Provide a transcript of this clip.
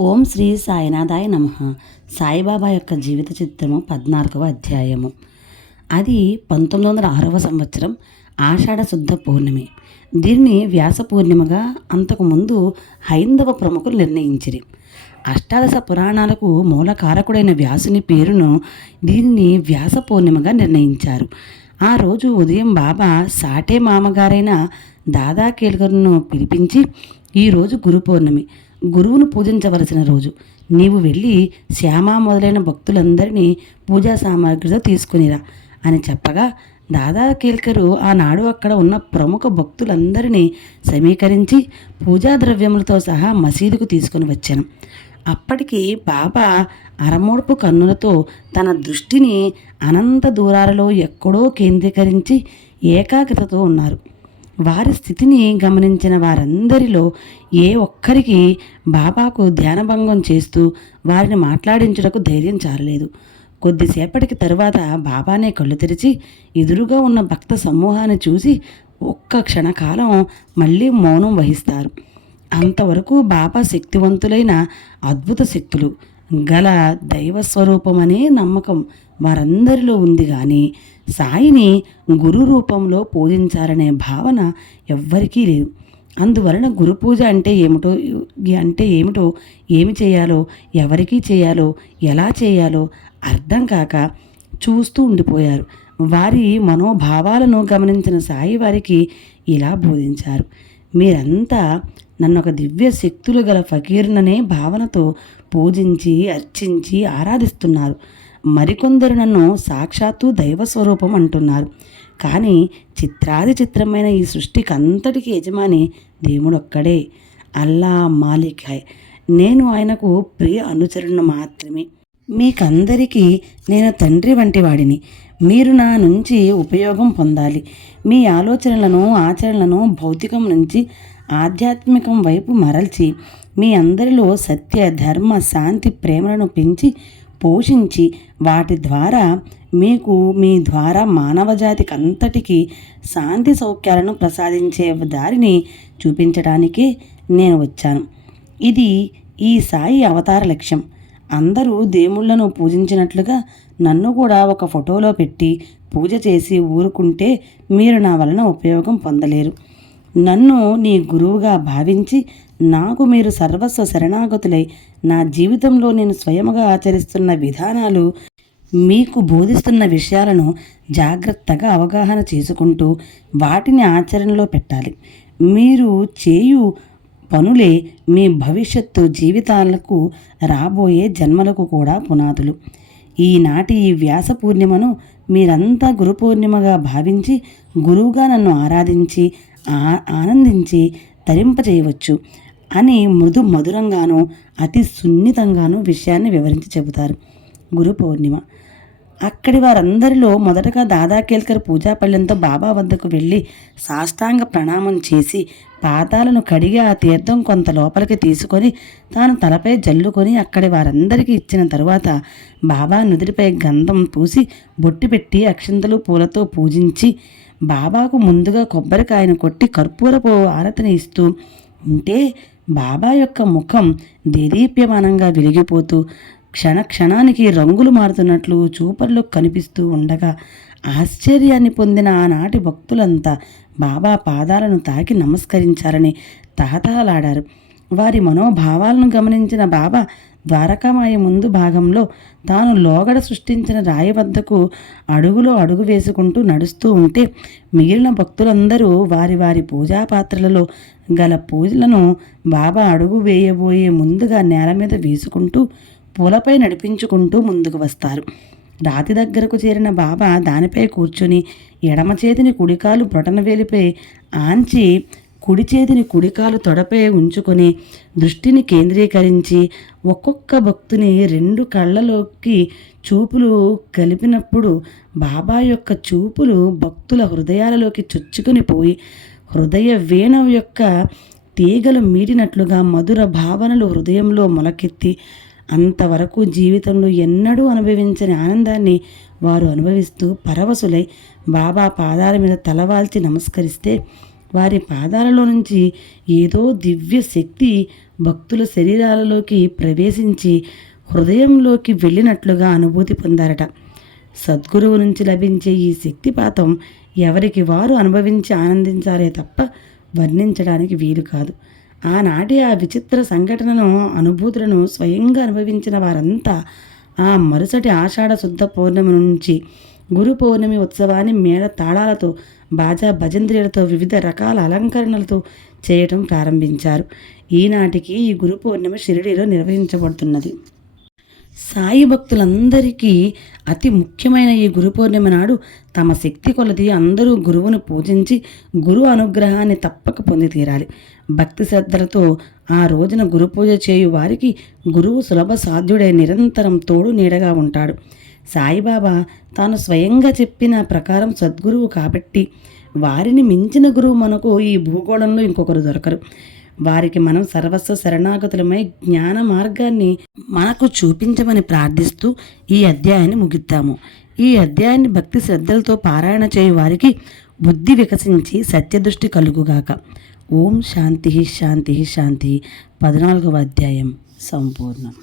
ఓం శ్రీ సాయినాథాయ నమ. సాయిబాబా యొక్క జీవిత చిత్రము పద్నాలుగవ అధ్యాయము. అది పంతొమ్మిది వందల ఆరవ సంవత్సరం ఆషాఢ శుద్ధ పౌర్ణమి. దీన్ని వ్యాస పూర్ణిమగా అంతకుముందు హైందవ ప్రముఖులు నిర్ణయించిరి. అష్టాదశ పురాణాలకు మూలకారకుడైన వ్యాసుని పేరును దీనిని వ్యాస పూర్ణిమగా నిర్ణయించారు. ఆ రోజు ఉదయం బాబా సాటే మామగారైన దాదా కేల్కర్ను పిలిపించి ఈరోజు గురు పౌర్ణమి. గురువును పూజించవలసిన రోజు. నీవు వెళ్ళి శ్యామ మొదలైన భక్తులందరినీ పూజా సామాగ్రితో తీసుకునిరా అని చెప్పగా దాదా కేల్కరు ఆనాడు అక్కడ ఉన్న ప్రముఖ భక్తులందరినీ సమీకరించి పూజా ద్రవ్యములతో సహా మసీదుకు తీసుకుని వచ్చాను. అప్పటికి బాబా అరమోడ్పు కన్నులతో తన దృష్టిని అనంత దూరాలలో ఎక్కడో కేంద్రీకరించి ఏకాగ్రతతో ఉన్నారు. వారి స్థితిని గమనించిన వారందరిలో ఏ ఒక్కరికి బాబాకు ధ్యానభంగం చేస్తూ వారిని మాట్లాడించుటకు ధైర్యం చాలలేదు. కొద్దిసేపటికి తరువాత బాబానే కళ్ళు తెరిచి ఎదురుగా ఉన్న భక్త సమూహాన్ని చూసి ఒక్క క్షణకాలం మళ్ళీ మౌనం వహిస్తారు. అంతవరకు బాబా శక్తివంతులైన అద్భుత శక్తులు. గల దైవస్వరూపమనే నమ్మకం వారందరిలో ఉంది కానీ సాయిని గురు రూపంలో పూజించాలనే భావన ఎవ్వరికీ లేదు. అందువలన గురు పూజ అంటే ఏమిటో అంటే ఏమిటో ఏమి చేయాలో ఎవరికి చేయాలో ఎలా చేయాలో అర్థం కాక చూస్తూ ఉండిపోయారు. వారి మనోభావాలను గమనించిన సాయి వారికి ఇలా బోధించారు. మీరంతా నన్ను ఒక దివ్య శక్తులు గల ఫకీర్ననే భావనతో పూజించి అర్చించి ఆరాధిస్తున్నారు. మరికొందరు నన్ను సాక్షాత్తు దైవ స్వరూపం అంటున్నారు. కానీ చిత్రాది చిత్రమైన ఈ సృష్టికి అంతటికి యజమాని దేవుడొక్కడే. అల్లా మాలిక్. హై నేను ఆయనకు ప్రియ అనుచరుణ మాత్రమే. మీకందరికీ నేను తండ్రి వంటి వాడిని. మీరు నా నుంచి ఉపయోగం పొందాలి. మీ ఆలోచనలను ఆచరణలను భౌతికం నుంచి ఆధ్యాత్మికం వైపు మరల్చి మీ అందరిలో సత్య ధర్మ శాంతి ప్రేమలను పెంచి పోషించి వాటి ద్వారా మీకు మీ ద్వారా మానవజాతికి అంతటికీ శాంతి సౌఖ్యాలను ప్రసాదించే దారిని చూపించడానికి నేను వచ్చాను. ఇది ఈ సాయి అవతార లక్ష్యం. అందరూ దేవుళ్ళను పూజించినట్లుగా నన్ను కూడా ఒక ఫోటోలో పెట్టి పూజ చేసి ఊరుకుంటే మీరు నా వలన ఉపయోగం పొందలేరు. నన్ను నీ గురువుగా భావించి నాకు మీరు సర్వస్వ శరణాగతులై నా జీవితంలో నేను స్వయముగా ఆచరిస్తున్న విధానాలు మీకు బోధిస్తున్న విషయాలను జాగ్రత్తగా అవగాహన చేసుకుంటూ వాటిని ఆచరణలో పెట్టాలి. మీరు చేయు పనులే మీ భవిష్యత్తు జీవితాలకు రాబోయే జన్మలకు కూడా పునాదులు. ఈనాటి ఈ వ్యాస పూర్ణిమను మీరంతా గురు పూర్ణిమగా భావించి గురువుగా నన్ను ఆరాధించి ఆనందించి తరింపజేయవచ్చు అని మృదు మధురంగానూ అతి సున్నితంగానూ విషయాన్ని వివరించి చెబుతారు. గురు పౌర్ణిమ. అక్కడి వారందరిలో మొదటగా దాదా కేల్కర్ పూజాపల్లెంతో బాబా వద్దకు వెళ్ళి సాష్టాంగ ప్రణామం చేసి పాదాలను కడిగి ఆ తీర్థం కొంత లోపలికి తీసుకొని తాను తలపై జల్లుకొని అక్కడి వారందరికీ ఇచ్చిన తరువాత బాబా నుదిరిపై గంధం పూసి బొట్టి పెట్టి అక్షింతలు పూలతో పూజించి బాబాకు ముందుగా కొబ్బరికాయను కొట్టి కర్పూరపు ఆరతిని ఇస్తూ ఉంటే బాబా యొక్క ముఖం దేదీప్యమానంగా వెలిగిపోతూ క్షణ క్షణానికి రంగులు మారుతున్నట్లు చూపర్లు కనిపిస్తూ ఉండగా ఆశ్చర్యాన్ని పొందిన ఆనాటి భక్తులంతా బాబా పాదాలను తాకి నమస్కరించారని తహతహలాడారు. వారి మనోభావాలను గమనించిన బాబా ద్వారకామాయ ముందు భాగంలో తాను లోగడ సృష్టించిన రాయి వద్దకు అడుగులో అడుగు వేసుకుంటూ నడుస్తూ ఉంటే మిగిలిన భక్తులందరూ వారి వారి పూజా పాత్రలలో గల పూజలను బాబా అడుగు వేయబోయే ముందుగా నేల మీద వేసుకుంటూ పూలపై నడిపించుకుంటూ ముందుకు వస్తారు. రాతి దగ్గరకు చేరిన బాబా దానిపై కూర్చొని ఎడమ చేతిని కుడికాలు వేలిపై ఆంచి కుడి చేతిని కుడికాలు తొడపై ఉంచుకొని దృష్టిని కేంద్రీకరించి ఒక్కొక్క భక్తుని రెండు కళ్ళలోకి చూపులు కలిపినప్పుడు బాబా యొక్క చూపులు భక్తుల హృదయాలలోకి చొచ్చుకుని పోయి హృదయ వీణ యొక్క తీగలు మీటినట్లుగా మధుర భావనలు హృదయంలో మొలకెత్తి అంతవరకు జీవితంలో ఎన్నడూ అనుభవించని ఆనందాన్ని వారు అనుభవిస్తూ పరవశులై బాబా పాదాల మీద తలవాల్చి నమస్కరిస్తే వారి పాదాలలో నుంచి ఏదో దివ్య శక్తి భక్తుల శరీరాలలోకి ప్రవేశించి హృదయంలోకి వెళ్ళినట్లుగా అనుభూతి పొందారట. సద్గురువు నుంచి లభించే ఈ శక్తిపాతం ఎవరికి వారు అనుభవించి ఆనందించారే తప్ప వర్ణించడానికి వీలు కాదు. ఆనాటి ఆ విచిత్ర సంఘటనను అనుభూతులను స్వయంగా అనుభవించిన వారంతా ఆ మరుసటి ఆషాఢ శుద్ధ పౌర్ణమి నుంచి గురు పౌర్ణమి ఉత్సవాన్ని మేళ తాళాలతో బాజా భజంత్రీలతో వివిధ రకాల అలంకరణలతో చేయటం ప్రారంభించారు. ఈనాటికి ఈ గురు పౌర్ణమి షిరిడిలో నిర్వహించబడుతున్నది. సాయి భక్తులందరికీ అతి ముఖ్యమైన ఈ గురు పౌర్ణమి నాడు తమ శక్తి కొలది అందరూ గురువును పూజించి గురు అనుగ్రహాన్ని తప్పక పొంది తీరాలి. భక్తి శ్రద్ధలతో ఆ రోజున గురు పూజ చేయు వారికి గురువు సులభ సాధ్యుడై నిరంతరం తోడు నీడగా ఉంటాడు. సాయిబాబా తాను స్వయంగా చెప్పిన ప్రకారం సద్గురువు కాబట్టి వారిని మించిన గురువు మనకు ఈ భూగోళంలో ఇంకొకరు దొరకరు. వారికి మనం సర్వస్వ శరణాగతులమై జ్ఞాన మార్గాన్ని మనకు చూపించమని ప్రార్థిస్తూ ఈ అధ్యాయాన్ని ముగిద్దాము. ఈ అధ్యాయాన్ని భక్తి శ్రద్ధలతో పారాయణ చేయు వారికి బుద్ధి వికసించి సత్యదృష్టి కలుగుగాక. ఓం శాంతి శాంతి శాంతి. పద్నాలుగవ అధ్యాయం సంపూర్ణం.